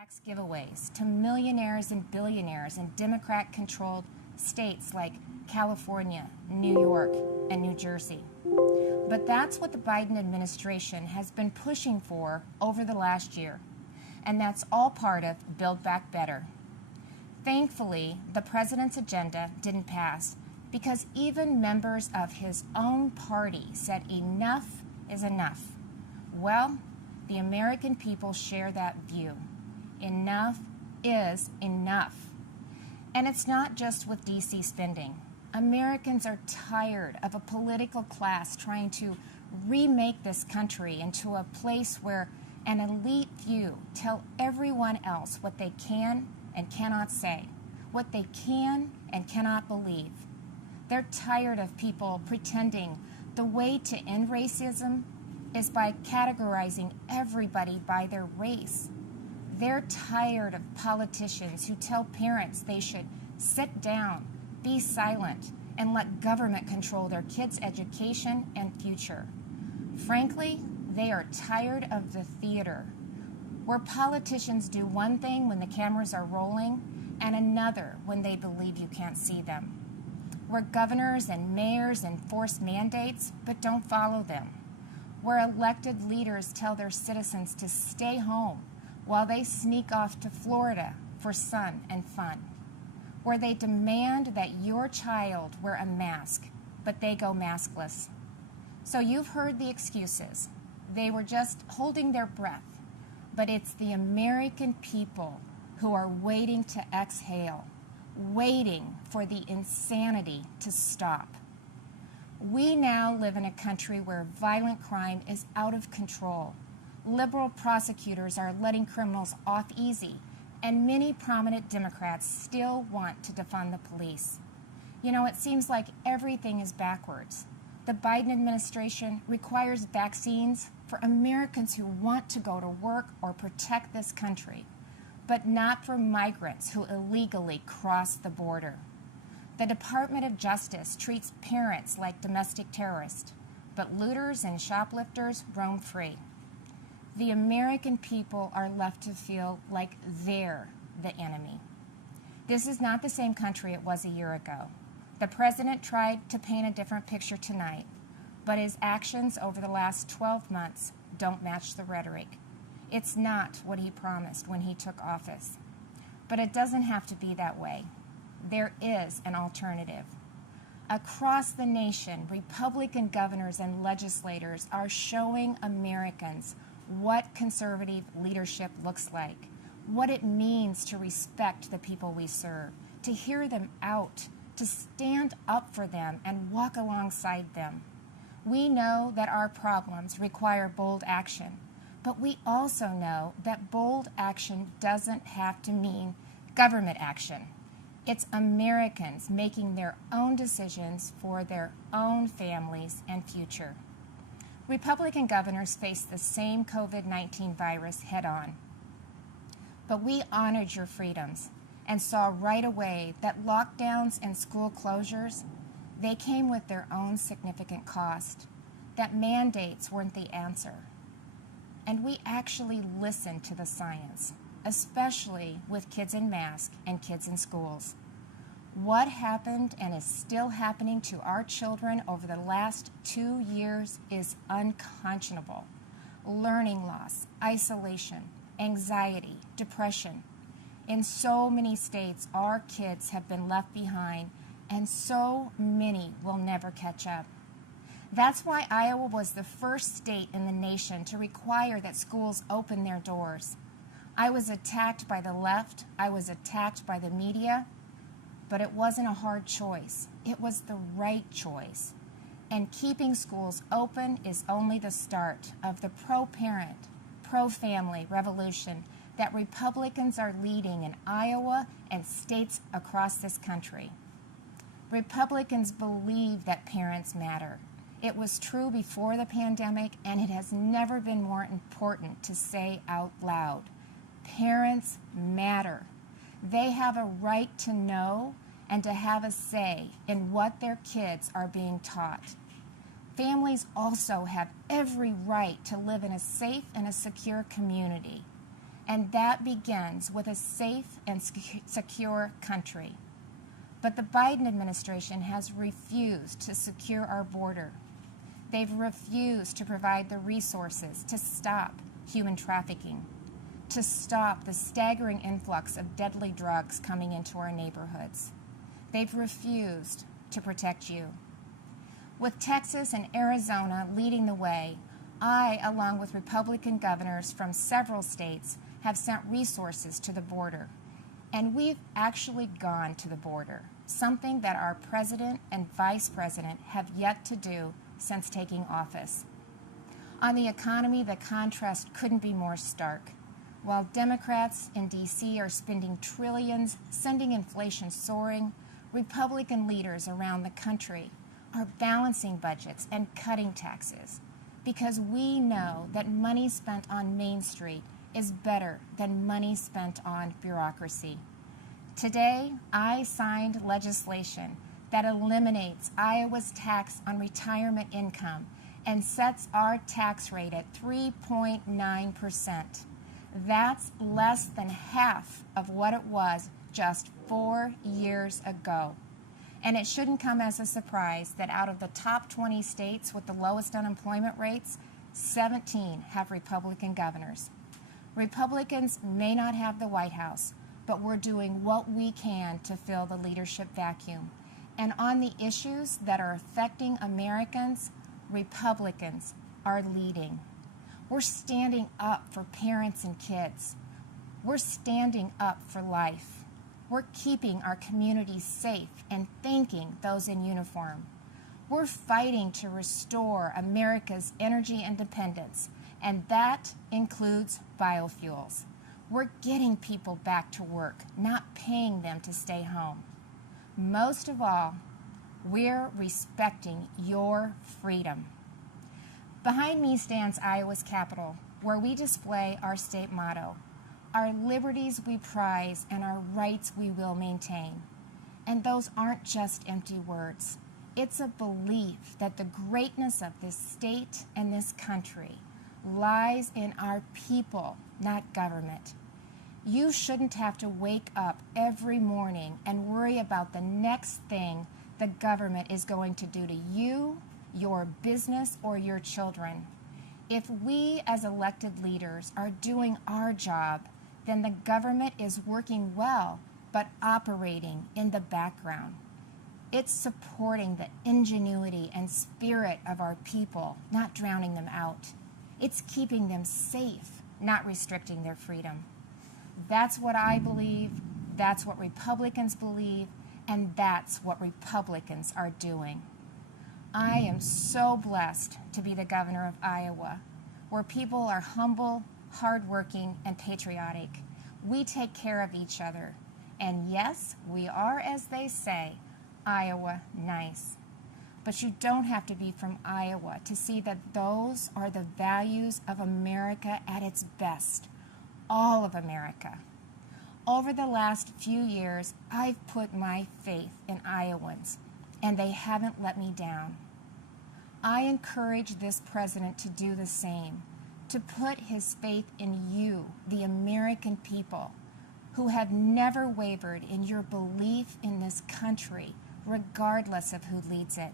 tax giveaways to millionaires and billionaires in Democrat-controlled states like California, New York, and New Jersey. But that's what the Biden administration has been pushing for over the last year, and that's all part of Build Back Better. Thankfully, the president's agenda didn't pass because even members of his own party said enough is enough. Well, the American people share that view. Enough is enough. And it's not just with D.C. spending. Americans are tired of a political class trying to remake this country into a place where an elite few tell everyone else what they can and cannot say, what they can and cannot believe. They're tired of people pretending the way to end racism is by categorizing everybody by their race. They're tired of politicians who tell parents they should sit down, be silent, and let government control their kids' education and future. Frankly, they are tired of the theater, where politicians do one thing when the cameras are rolling and another when they believe you can't see them, where governors and mayors enforce mandates but don't follow them, where elected leaders tell their citizens to stay home while they sneak off to Florida for sun and fun, where they demand that your child wear a mask, but they go maskless. So you've heard the excuses. They were just holding their breath, but it's the American people who are waiting to exhale, waiting for the insanity to stop. We now live in a country where violent crime is out of control. Liberal prosecutors are letting criminals off easy, and many prominent Democrats still want to defund the police. You know, it seems like everything is backwards. The Biden administration requires vaccines for Americans who want to go to work or protect this country, but not for migrants who illegally cross the border. The Department of Justice treats parents like domestic terrorists, but looters and shoplifters roam free. The American people are left to feel like they're the enemy. This is not the same country it was a year ago. The president tried to paint a different picture tonight, but his actions over the last 12 months don't match the rhetoric. It's not what he promised when he took office. But it doesn't have to be that way. There is an alternative. Across the nation, Republican governors and legislators are showing Americans what conservative leadership looks like, what it means to respect the people we serve, to hear them out, to stand up for them and walk alongside them. We know that our problems require bold action, but we also know that bold action doesn't have to mean government action. It's Americans making their own decisions for their own families and future. Republican governors face the same COVID-19 virus head-on. But we honored your freedoms and saw right away that lockdowns and school closures, they came with their own significant cost, that mandates weren't the answer. And we actually listened to the science, especially with kids in masks and kids in schools. What happened and is still happening to our children over the last 2 years is unconscionable. Learning loss, isolation, anxiety, depression. In so many states, our kids have been left behind, and so many will never catch up. That's why Iowa was the first state in the nation to require that schools open their doors. I was attacked by the left, I was attacked by the media, but it wasn't a hard choice. It was the right choice. And keeping schools open is only the start of the pro-parent, pro-family revolution that Republicans are leading in Iowa and states across this country. Republicans believe that parents matter. It was true before the pandemic, and it has never been more important to say out loud. Parents matter. They have a right to know and to have a say in what their kids are being taught. Families also have every right to live in a safe and a secure community. and that begins with a safe and secure country. But the Biden administration has refused to secure our border. They've refused to provide the resources to stop human trafficking, to stop the staggering influx of deadly drugs coming into our neighborhoods. They've refused to protect you. With Texas and Arizona leading the way, I, along with Republican governors from several states, have sent resources to the border. And we've actually gone to the border, something that our president and vice president have yet to do since taking office. On the economy, the contrast couldn't be more stark. While Democrats in D.C. are spending trillions, sending inflation soaring, Republican leaders around the country are balancing budgets and cutting taxes because we know that money spent on Main Street is better than money spent on bureaucracy. Today, I signed legislation that eliminates Iowa's tax on retirement income and sets our tax rate at 3.9%. That's less than half of what it was just 4 years ago. And it shouldn't come as a surprise that out of the top 20 states with the lowest unemployment rates, 17 have Republican governors. Republicans may not have the White House, but we're doing what we can to fill the leadership vacuum. And on the issues that are affecting Americans, Republicans are leading. We're standing up for parents and kids. We're standing up for life. We're keeping our communities safe and thanking those in uniform. We're fighting to restore America's energy independence, and that includes biofuels. We're getting people back to work, not paying them to stay home. Most of all, we're respecting your freedom. Behind me stands Iowa's Capitol, where we display our state motto, our liberties we prize and our rights we will maintain. And those aren't just empty words. It's a belief that the greatness of this state and this country lies in our people, not government. You shouldn't have to wake up every morning and worry about the next thing the government is going to do to you, your business, or your children. If we as elected leaders are doing our job, then the government is working well, but operating in the background. It's supporting the ingenuity and spirit of our people, not drowning them out. It's keeping them safe, not restricting their freedom. That's what I believe, that's what Republicans believe, and that's what Republicans are doing. I am so blessed to be the governor of Iowa, where people are humble, hardworking, and patriotic. We take care of each other. And yes, we are, as they say, Iowa nice. But you don't have to be from Iowa to see that those are the values of America at its best, all of America. Over the last few years, I've put my faith in Iowans, and they haven't let me down. I encourage this president to do the same, to put his faith in you, the American people, who have never wavered in your belief in this country, regardless of who leads it.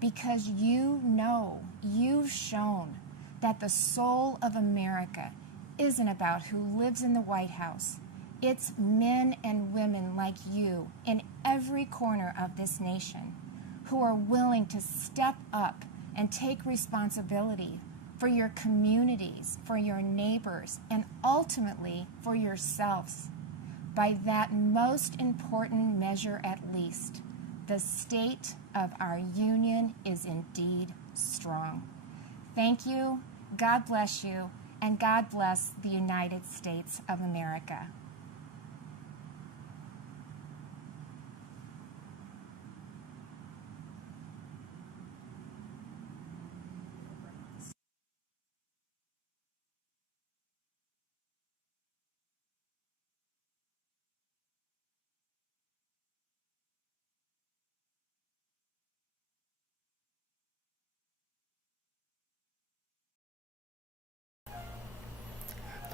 Because you know, you've shown that the soul of America isn't about who lives in the White House. It's men and women like you in every corner of this nation who are willing to step up and take responsibility for your communities, for your neighbors, and ultimately for yourselves. By that most important measure at least, the state of our union is indeed strong. Thank you, God bless you, and God bless the United States of America.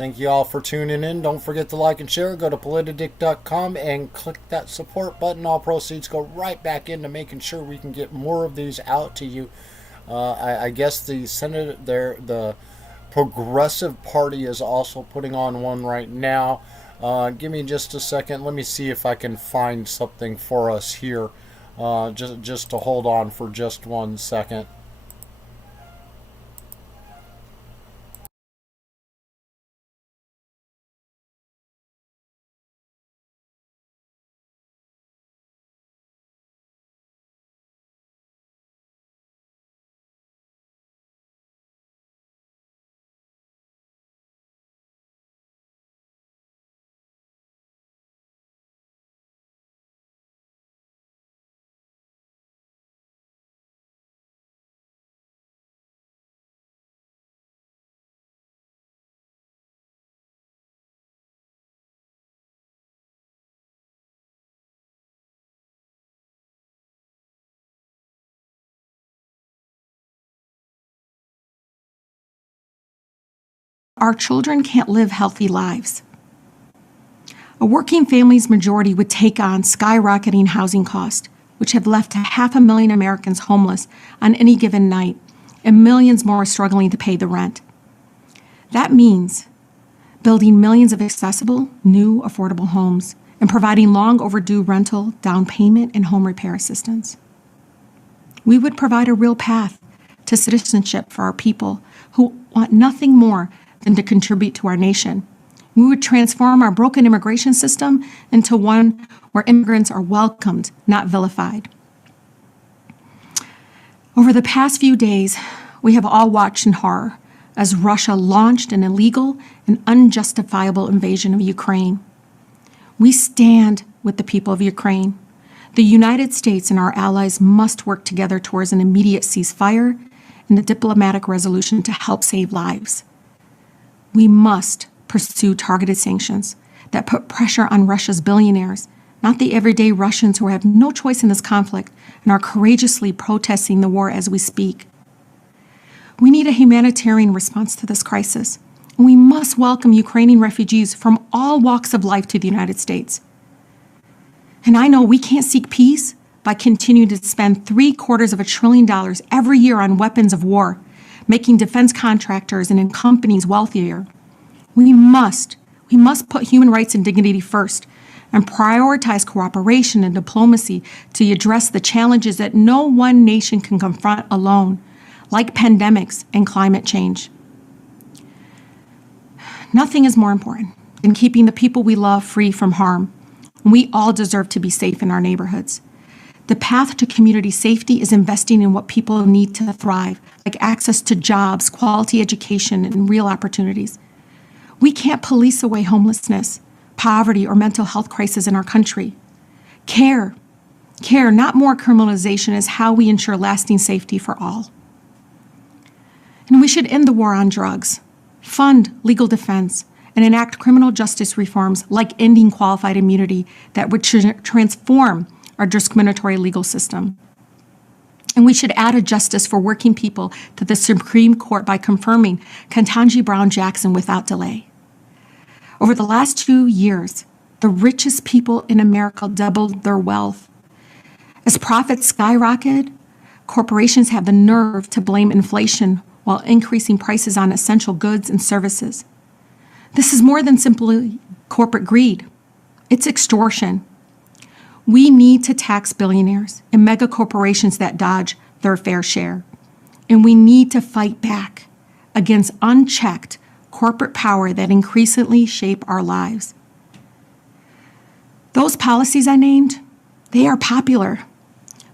Thank you all for tuning in. Don't forget to like and share. Go to politidic.com and click that support button. All proceeds go right back into making sure we can get more of these out to you. I guess the Senate there, the Progressive Party is also putting on one right now. Give me just a second. Let me see if I can find something for us here. Just to hold on for just 1 second. Our children can't live healthy lives. A working family's majority would take on skyrocketing housing costs, which have left 500,000 Americans homeless on any given night, and millions more struggling to pay the rent. That means building millions of accessible, new, affordable homes and providing long overdue rental, down payment, and home repair assistance. We would provide a real path to citizenship for our people who want nothing more than to contribute to our nation. We would transform our broken immigration system into one where immigrants are welcomed, not vilified. Over the past few days, we have all watched in horror as Russia launched an illegal and unjustifiable invasion of Ukraine. We stand with the people of Ukraine. The United States and our allies must work together towards an immediate ceasefire and a diplomatic resolution to help save lives. We must pursue targeted sanctions that put pressure on Russia's billionaires, not the everyday Russians who have no choice in this conflict and are courageously protesting the war as we speak. We need a humanitarian response to this crisis, and we must welcome Ukrainian refugees from all walks of life to the United States. And I know we can't seek peace by continuing to spend $750 billion every year on weapons of war, making defense contractors and companies wealthier. We must put human rights and dignity first and prioritize cooperation and diplomacy to address the challenges that no one nation can confront alone, like pandemics and climate change. Nothing is more important than keeping the people we love free from harm. We all deserve to be safe in our neighborhoods. The path to community safety is investing in what people need to thrive, like access to jobs, quality education, and real opportunities. We can't police away homelessness, poverty, or mental health crisis in our country. Care, not more criminalization, is how we ensure lasting safety for all. And we should end the war on drugs, fund legal defense, and enact criminal justice reforms like ending qualified immunity that would transform our discriminatory legal system. And we should add a justice for working people to the Supreme Court by confirming Ketanji Brown Jackson without delay. Over the last 2 years, the richest people in America doubled their wealth. As profits skyrocketed, corporations have the nerve to blame inflation while increasing prices on essential goods and services. This is more than simply corporate greed. It's extortion. We need to tax billionaires and mega corporations that dodge their fair share. And we need to fight back against unchecked corporate power that increasingly shape our lives. Those policies I named, they are popular,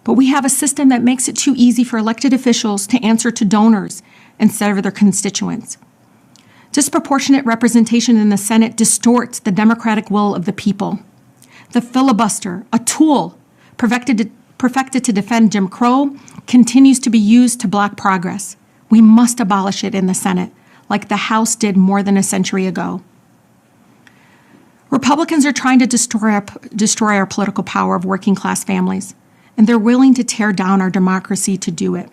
but we have a system that makes it too easy for elected officials to answer to donors instead of their constituents. Disproportionate representation in the Senate distorts the democratic will of the people. The filibuster, a tool perfected to defend Jim Crow, continues to be used to block progress. We must abolish it in the Senate, like the House did more than a century ago. Republicans are trying to destroy our political power of working class families, and they're willing to tear down our democracy to do it.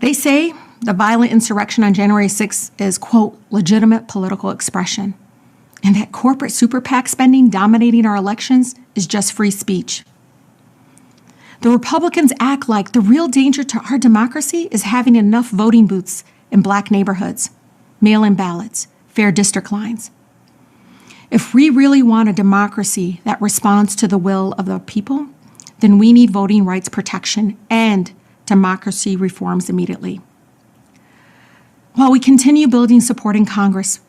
They say the violent insurrection on January 6th is, quote, legitimate political expression, and that corporate super PAC spending dominating our elections is just free speech. The Republicans act like the real danger to our democracy is having enough voting booths in black neighborhoods, mail-in ballots, fair district lines. If we really want a democracy that responds to the will of the people, then we need voting rights protection and democracy reforms immediately. While we continue building support in Congress,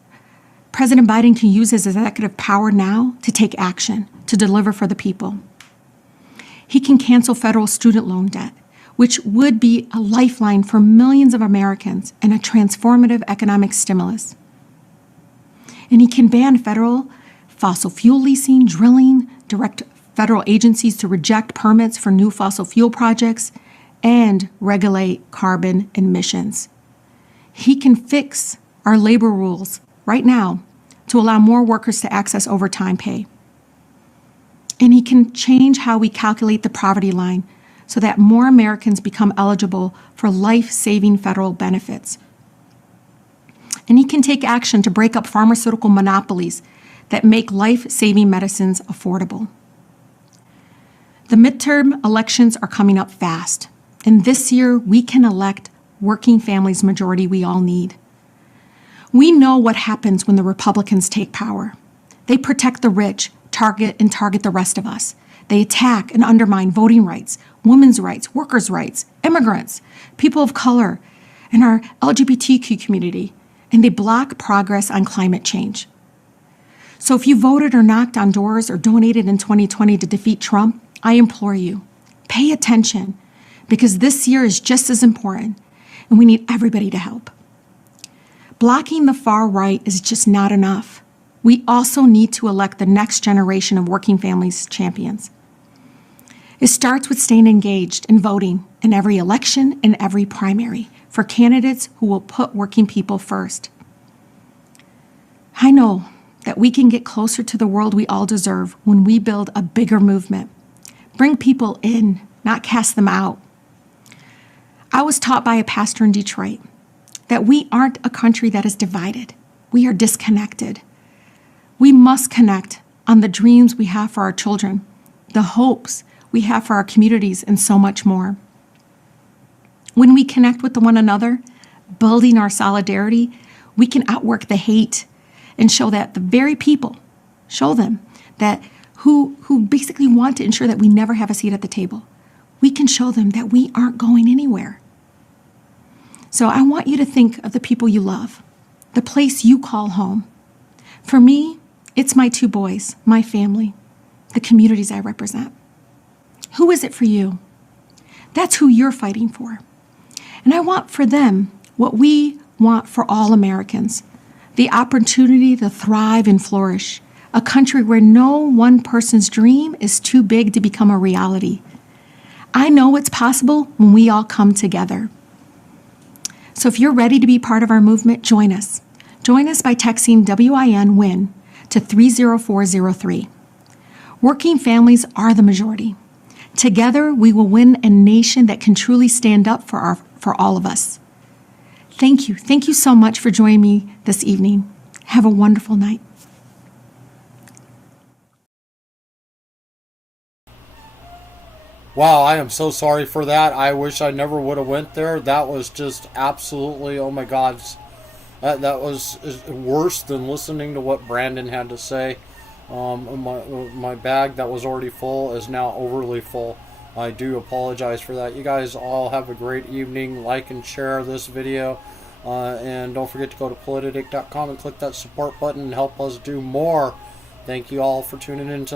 President Biden can use his executive power now to take action, to deliver for the people. He can cancel federal student loan debt, which would be a lifeline for millions of Americans and a transformative economic stimulus. And he can ban federal fossil fuel leasing, drilling, direct federal agencies to reject permits for new fossil fuel projects, and regulate carbon emissions. He can fix our labor rules right now to allow more workers to access overtime pay. And he can change how we calculate the poverty line so that more Americans become eligible for life-saving federal benefits. And he can take action to break up pharmaceutical monopolies that make life-saving medicines affordable. The midterm elections are coming up fast, and this year we can elect working families majority we all need. We know what happens when the Republicans take power. They protect the rich, target the rest of us. They attack and undermine voting rights, women's rights, workers' rights, immigrants, people of color, and our LGBTQ community, and they block progress on climate change. So if you voted or knocked on doors or donated in 2020 to defeat Trump, I implore you, pay attention, because this year is just as important, and we need everybody to help. Blocking the far right is just not enough. We also need to elect the next generation of working families champions. It starts with staying engaged in voting in every election and every primary for candidates who will put working people first. I know that we can get closer to the world we all deserve when we build a bigger movement. Bring people in, not cast them out. I was taught by a pastor in Detroit that we aren't a country that is divided. We are disconnected. We must connect on the dreams we have for our children, the hopes we have for our communities, and so much more. When we connect with one another, building our solidarity, we can outwork the hate and show that the very people, show them that who basically want to ensure that we never have a seat at the table. We can show them that we aren't going anywhere. So I want you to think of the people you love, the place you call home. For me, it's my two boys, my family, the communities I represent. Who is it for you? That's who you're fighting for. And I want for them what we want for all Americans, the opportunity to thrive and flourish, a country where no one person's dream is too big to become a reality. I know it's possible when we all come together. So if you're ready to be part of our movement, join us. Join us by texting WIN-WIN to 30403. Working families are the majority. Together, we will win a nation that can truly stand up for all of us. Thank you. Thank you so much for joining me this evening. Have a wonderful night. Wow, I am so sorry for that. I wish I never would have went there. That was just absolutely, oh my God. That was worse than listening to what Brandon had to say. My bag that was already full is now overly full. I do apologize for that. You guys all have a great evening. Like and share this video. And don't forget to go to politidic.com and click that support button and help us do more. Thank you all for tuning in tonight.